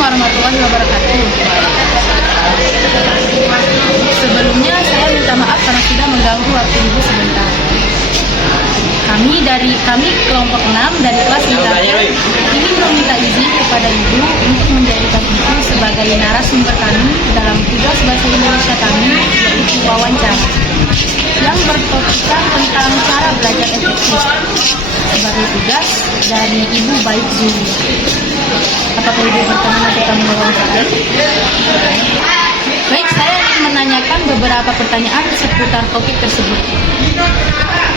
warahmatullahi wabarakatuh. Sebelumnya saya minta maaf karena sudah mengganggu waktu Ibu sebentar. Kami kelompok 6 dari kelas 9 ingin meminta izin kepada Ibu untuk menjadikan Ibu sebagai narasumber kami dalam tugas bahasa Indonesia kami, yaitu wawancara yang bertopikkan tentang cara belajar efektif sebagai tugas dari Ibu Baik Zuli. Apakah Ibu berkenan untuk kami wawancara? Baik, saya ingin menanyakan beberapa pertanyaan seputar topik tersebut.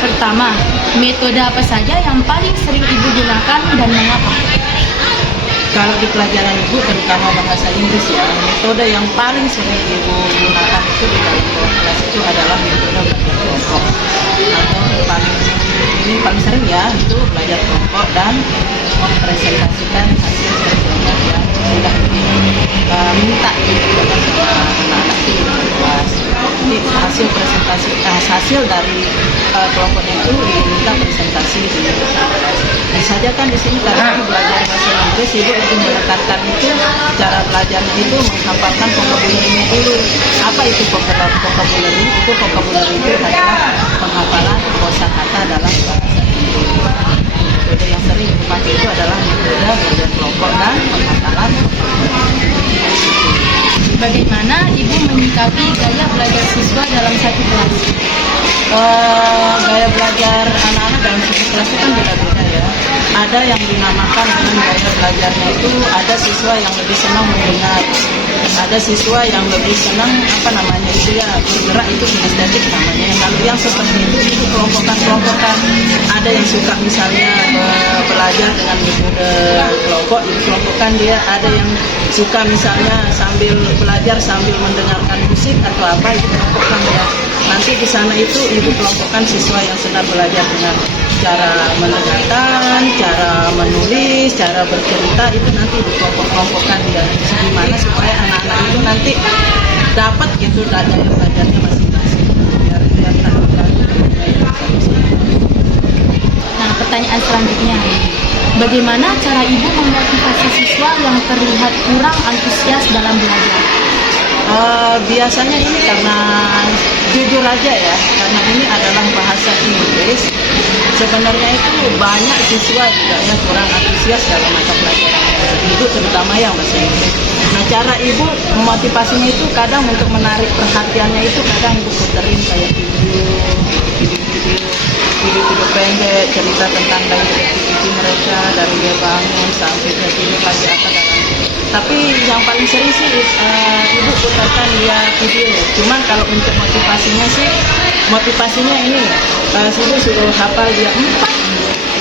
Pertama, metode apa saja yang paling sering Ibu gunakan dan mengapa? Kalau di pelajaran Ibu, terutama bahasa Inggris ya, metode yang paling sering Ibu gunakan itu di dalam kelas itu adalah metode belajar kelompok. Atau paling sering ya, itu belajar kelompok dan mempresentasikan hasil kerjanya yang sudah diminta kepada anak-anak di kelas. Jadi hasil dari kelompoknya itu diminta presentasi di kelas. Saja kan di sini karena belajar bahasa Inggris, Ibu lebih menekankan itu cara belajarnya itu menghafalkan vocabulary dulu. Apa itu vocabulary? Itu vocabulary itu adalah penghafalan kosakata dalam bahasa Inggris. Metode yang sering Ibu pakai itu adalah metode belajar kelompok dan penghafalan. Bagaimana Ibu menyikapi gaya belajar siswa dalam satu kelas? Gaya belajar anak-anak dalam satu kelas itu kan beda-beda ya. Ada yang dinamakan dengan gaya belajarnya itu, ada siswa yang lebih senang mendengar, ada siswa yang lebih senang itu ya bergerak, itu kinestetik namanya. Kalau yang seperti itu kelompok-kelompok. Ada yang suka misalnya belajar dengan metode kelompok, dikelompokkan dia. Ada yang suka misalnya sambil belajar sambil mendengarkan musik atau apa, itu kelompokkan dia. Nanti di sana itu Ibu kelompokkan siswa yang sedang belajar dengan cara mendengarkan, cara menulis, cara bercerita, itu nanti dikelompok-kelompokkan dia. Gimana supaya anak-anak itu nanti dapat gitu belajarnya masing-masing. Biar Nah, pertanyaan selanjutnya, bagaimana cara Ibu memotivasi siswa yang terlihat kurang antusias dalam belajar? Biasanya ini karena jujur aja ya, karena ini adalah bahasa Inggris. Sebenarnya itu banyak siswa juga yang kurang antusias dalam mata pelajaran Ibu, terutama yang bahasa Inggris. Nah, cara Ibu memotivasinya itu kadang untuk menarik perhatiannya itu kadang Ibu puterin kayak video pendek, cerita tentang aktiviti mereka dari dia bangun sampai dia tidur lagi apa dalam. Tapi yang paling sering sih Ibu putarkan dia video. Cuman kalau untuk motivasinya ini Ibu suruh hafal dia 4,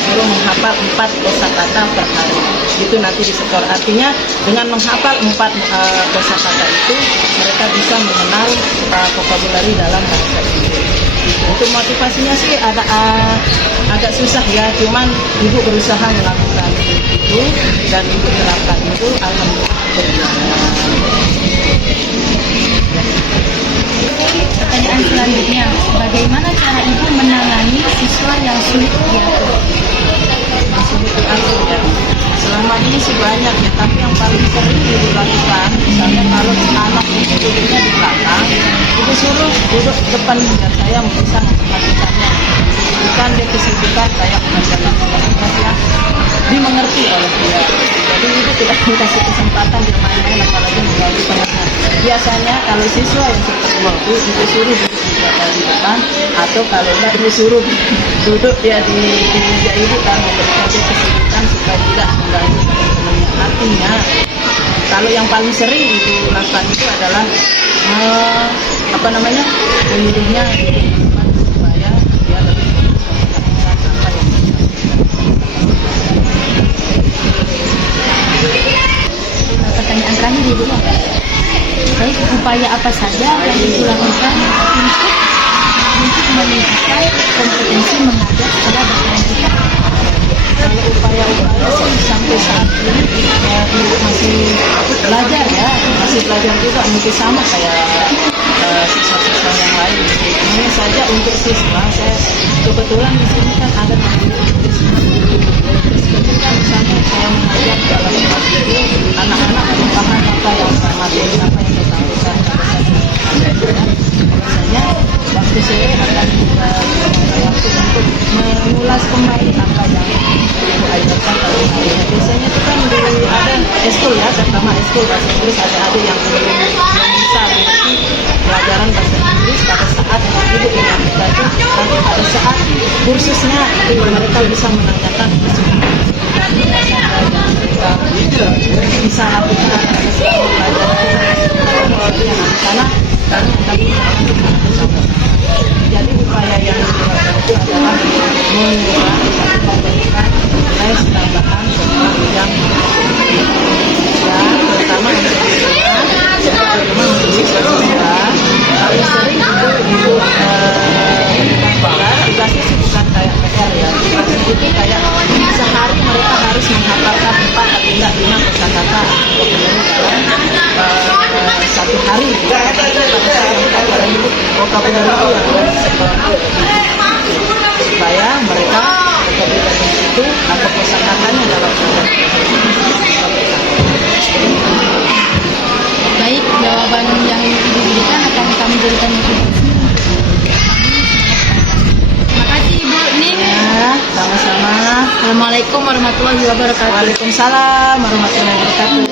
suruh menghafal 4 kosakata per hari. Itu nanti disetor. Artinya dengan menghafal 4 kosakata itu mereka bisa mengenal vocabulary dalam bahasa Inggris. Untuk motivasinya sih agak susah ya, cuman Ibu berusaha melakukan itu dan Ibu terapkan itu, alhamdulillah. Pertanyaan selanjutnya, bagaimana cara Ibu menangani siswa yang sulit diatur? Selama ini sih banyak ya, tapi yang paling sering Ibu lakukan, misalnya kalau anak itu duduknya di belakang, Ibu suruh duduk depan dan saya bisa memperhatikannya. Bukan dia kesibukan kayak mengajarkan tugas yang dimengerti oleh dia. Jadi Ibu tidak dikasih kesempatan dia main-main, apalagi mengganggu pendengar. Biasanya kalau siswa yang seperti itu, Ibu suruh duduk di depan, atau kalau enggak Ibu suruh duduk dia di meja Ibu dan memberikan dia kesibukan supaya tidak mengganggu pendengar. Artinya kalau yang paling sering Ibu lakukan itu adalah menyuruhnya supaya dia lebih memperhatikan apa yang Pertanyaan terakhir Ibu. Baik, upaya apa saja yang Ibu lakukan untuk meningkatkan kompetensi mengajar secara berkelanjutan? Kalau upaya-upaya sih sampai saat ini Ibu masih belajar ya, masih belajar juga, mungkin sama kayak siswa-siswa yang lain. Hanya saja untuk siswa, saya kebetulan di sini kan ada siswa. Misalnya saya mengajar dalam kelas itu anak-anak eskul ya, terutama eskul bahasa Inggris, adik-adik yang belum bisa mengerti pelajaran bahasa Inggris pada saat ibu ini aplikasi, nanti pada saat kursusnya ibu mereka bisa menanyakan dan mereka bisa lakukan pada saat pelajaran yang di sana, kami akan bersama-sama. Jadi upaya yang dilakukan itu adalah memberikan les tambahan tentang yang terutama untuk terutama untuk siswa-siswa paling sering ibu tugasnya sih bukan kayak PR ya, tugasnya itu kayak sehari mereka harus menghafalkan 4 atau 5 kosakata dalam satu hari. Pelajaran itu vocabulary yang supaya mereka vocabulary itu atau kosakatanya dalam Baik, jawaban yang Ibu berikan akan kami jadikan motivasi. Terima kasih Ibu Ning. ya, sama-sama. Assalamualaikum warahmatullahi wabarakatuh. Waalaikumsalam warahmatullahi wabarakatuh.